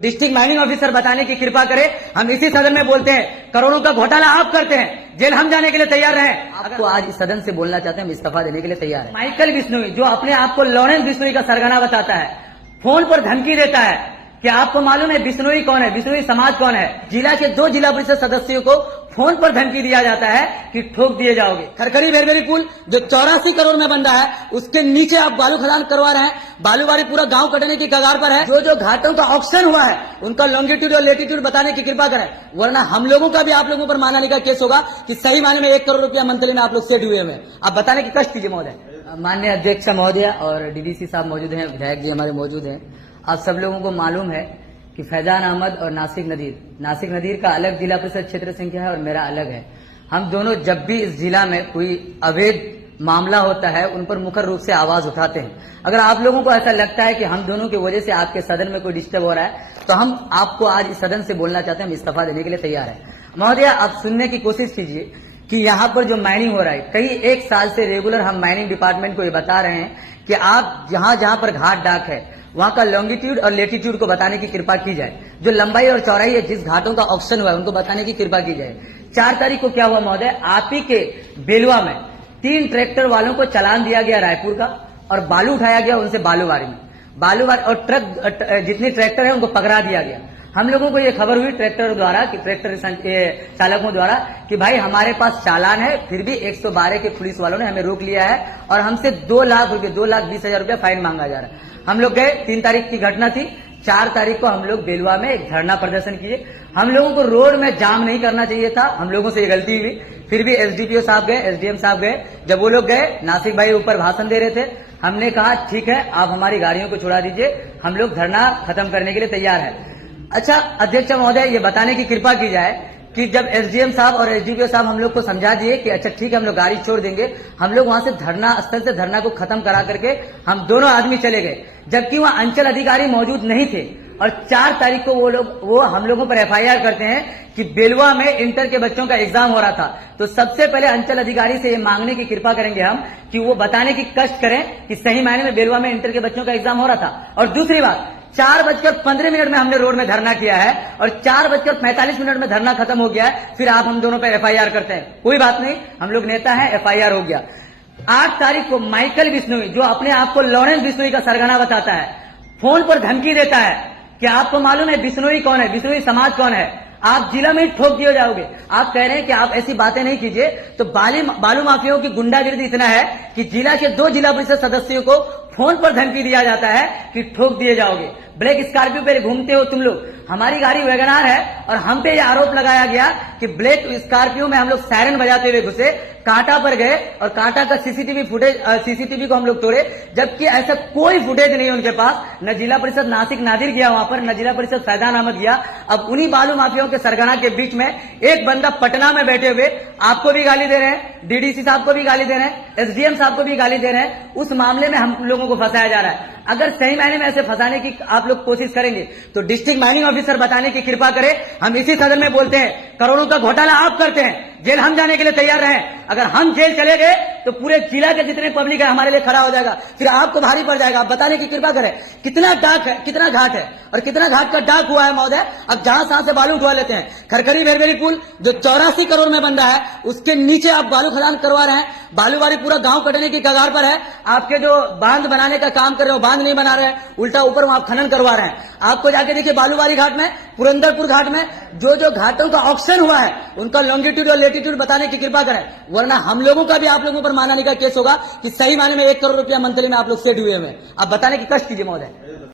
District mining officer बताने की कृपा करें। हम इसी सदन में बोलते हैं, करोड़ों का घोटाला आप करते हैं, जेल हम जाने के लिए तैयार रहें। आपको आज इस सदन से बोलना चाहते हैं, हम इस्तीफा देने के लिए तैयार हैं। माइकल बिश्नोई जो अपने आप को लॉरेंस बिश्नोई का सरगना बताता है, फोन पर धमकी देता है कि आपको मालूम है बिश्नोई कौन है, बिश्नोई समाज कौन है। जिला के 2 जिला परिषद सदस्यों को फोन पर धमकी दिया जाता है कि ठोक दिए जाओगे। खरखरी भेरवेरी पुल जो 84 करोड़ में बन रहा है, उसके नीचे आप बालू खदान करवा रहे हैं। बालूवाड़ी पूरा गांव कटने की कगार पर है। जो जो घाटों का ऑक्शन हुआ है, उनका लॉन्गिट्यूड और लेटीट्यूड बताने की कृपा करें, वरना हम लोगों का भी आप लोगों पर मानहानि का केस होगा कि सही मायने में 1 करोड़ रुपया मंथली में आप लोग सेट हुए हैं। आप बताने की कष्ट कीजिए महोदय। माननीय अध्यक्ष महोदय और डीडीसी साहब मौजूद हैं, विधायक जी हमारे मौजूद हैं। आप सब लोगों को मालूम है कि फैजान अहमद और नासिक नदीर का अलग जिला परिषद क्षेत्र संख्या है और मेरा अलग है। हम दोनों जब भी इस जिला में कोई अवैध मामला होता है, उन पर मुखर रूप से आवाज उठाते हैं। अगर आप लोगों को ऐसा लगता है कि हम दोनों की वजह से आपके सदन में कोई डिस्टर्ब हो रहा है, तो हम आपको आज इस सदन से बोलना चाहते हैं, हम इस्तीफा देने के लिए तैयार हैं। महोदय, आप सुनने की कोशिश कीजिए कि यहाँ पर जो माइनिंग हो रहा है, कई 1 साल से रेगुलर हम माइनिंग डिपार्टमेंट को ये बता रहे हैं कि आप जहां जहां पर घाट डाक है, वहां का लॉन्गिट्यूड और लेटीट्यूड को बताने की कृपा की जाए। जो लंबाई और चौड़ाई है, जिस घाटों का ऑक्शन हुआ है, उनको बताने की कृपा की जाए। 4 तारीख को क्या हुआ महोदय, आप ही के बेलवा में 3 ट्रैक्टर वालों को चालान दिया गया रायपुर का, और बालू उठाया गया उनसे बालूवाड़ी और ट्रक जितने ट्रैक्टर है उनको पकड़ा दिया गया। हम लोगों को ये खबर हुई ट्रैक्टर द्वारा कि ट्रैक्टर चालकों द्वारा कि भाई हमारे पास चालान है, फिर भी 112 के पुलिस वालों ने हमें रोक लिया है और हमसे 2 लाख रुपए 2,20,000 रुपया फाइन मांगा जा रहा है। हम लोग गए, 3 तारीख की घटना थी। 4 तारीख को हम लोग बेलवा में एक धरना प्रदर्शन किए। हम लोगों को रोड में जाम नहीं करना चाहिए था, हम लोगों से ये गलती हुई। फिर भी एसडीपीओ साहब गए, एसडीएम साहब गए। जब वो लोग गए, नासिक भाई ऊपर भाषण दे रहे थे, हमने कहा ठीक है, आप हमारी गाड़ियों को छुड़ा दीजिए, हम लोग धरना खत्म करने के लिए तैयार है। अच्छा अध्यक्ष महोदय, ये बताने की कृपा की जाए कि जब एसडीएम साहब और एसडीपीओ साहब हम लोग को समझा दिए कि अच्छा ठीक है हम लोग गाड़ी छोड़ देंगे, हम लोग वहां से धरना स्थल से धरना को खत्म करा करके हम दोनों आदमी चले गए, जबकि वहां अंचल अधिकारी मौजूद नहीं थे। और 4 तारीख को वो हम लोगों पर एफआईआर करते हैं कि बेलवा में इंटर के बच्चों का एग्जाम हो रहा था। तो सबसे पहले अंचल अधिकारी से ये मांगने की कृपा करेंगे हम कि वो बताने की कष्ट करें कि सही मायने में बेलवा में इंटर के बच्चों का एग्जाम हो रहा था। और दूसरी बात, 4:15 में हमने रोड में धरना किया है और 4:45 में धरना खत्म हो गया है, फिर आप हम दोनों पर एफआईआर करते हैं। कोई बात नहीं, हम लोग नेता हैं, एफआईआर हो गया। 8 तारीख को माइकल बिश्नोई जो अपने आप को लॉरेंस बिश्नोई का सरगना बताता है, फोन पर धमकी देता है कि आपको मालूम है बिश्नोई कौन है, बिश्नोई समाज कौन है, आप जिला में ही ठोक दिए जाओगे। आप कह रहे हैं कि आप ऐसी बातें नहीं कीजिए, तो बालू माफियाओं की गुंडागिर्दी इतना है कि जिला के 2 जिला परिषद सदस्यों को फोन पर धमकी दिया जाता है कि ठोक दिए जाओगे। ब्लैक स्कॉर्पियो पे घूमते हो तुम लोग, हमारी गाड़ी वैगनार है और हम पे यह आरोप लगाया गया कि ब्लैक स्कॉर्पियो में हम लोग सायरन बजाते हुए घुसे, कांटा पर गए और कांटा का सीसीटीवी को हम लोग तोड़े, जबकि ऐसा कोई फुटेज नहीं है उनके पास। न जिला परिषद नासिक नादिर गया वहां पर, न जिला परिषद फैजान अहमद गया। अब उन्हीं बालू माफियाओं के सरगना के बीच में एक बंदा पटना में बैठे हुए आपको भी गाली दे रहे हैं, डीडीसी साहब को भी गाली दे रहे हैं, एसडीएम साहब को भी गाली दे रहे हैं। उस मामले में हम लोगों को फंसाया जा रहा है। अगर सही मायने में ऐसे फंसाने की आप लोग कोशिश करेंगे, तो डिस्ट्रिक्ट माइनिंग ऑफिसर बताने की कृपा करें। हम इसी सदन में बोलते हैं, करोड़ों का घोटाला आप करते हैं, जेल हम जाने के लिए तैयार रहें। अगर हम जेल चले गए तो पूरे जिला के जितने पब्लिक है हमारे लिए खड़ा हो जाएगा, फिर आपको भारी पड़ जाएगा। आप बताने की कृपा करें कितना डाक है, कितना घाट है और कितना घाट का डाक हुआ है महोदय। अब जहां तहां से बालू उठवा लेते हैं। खरखरी भेरवेरी पुल जो 84 करोड़ में बन रहा है, उसके नीचे आप बालू खदान करवा रहे हैं। बालूवाड़ी पूरा गांव कटने की कगार पर है। आपके जो बांध बनाने का काम कर रहे हो, बांध नहीं बना रहे हैं, उल्टा ऊपर वहां खनन करवा रहे हैं। आपको जाके देखिए बालूवाड़ी घाट में, पुरंदरपुर घाट में जो जो घाटों का ऑक्शन हुआ है, उनका लॉन्गिट्यूड और लेटीट्यूड बताने की कृपा करें, वरना हम लोगों का भी आप लोगों पर मानहानि का केस होगा कि सही मायने में 1 करोड़ रुपया मंथली में आप लोग सेट हुए हैं। आप बताने की कष्ट कीजिए महोदय।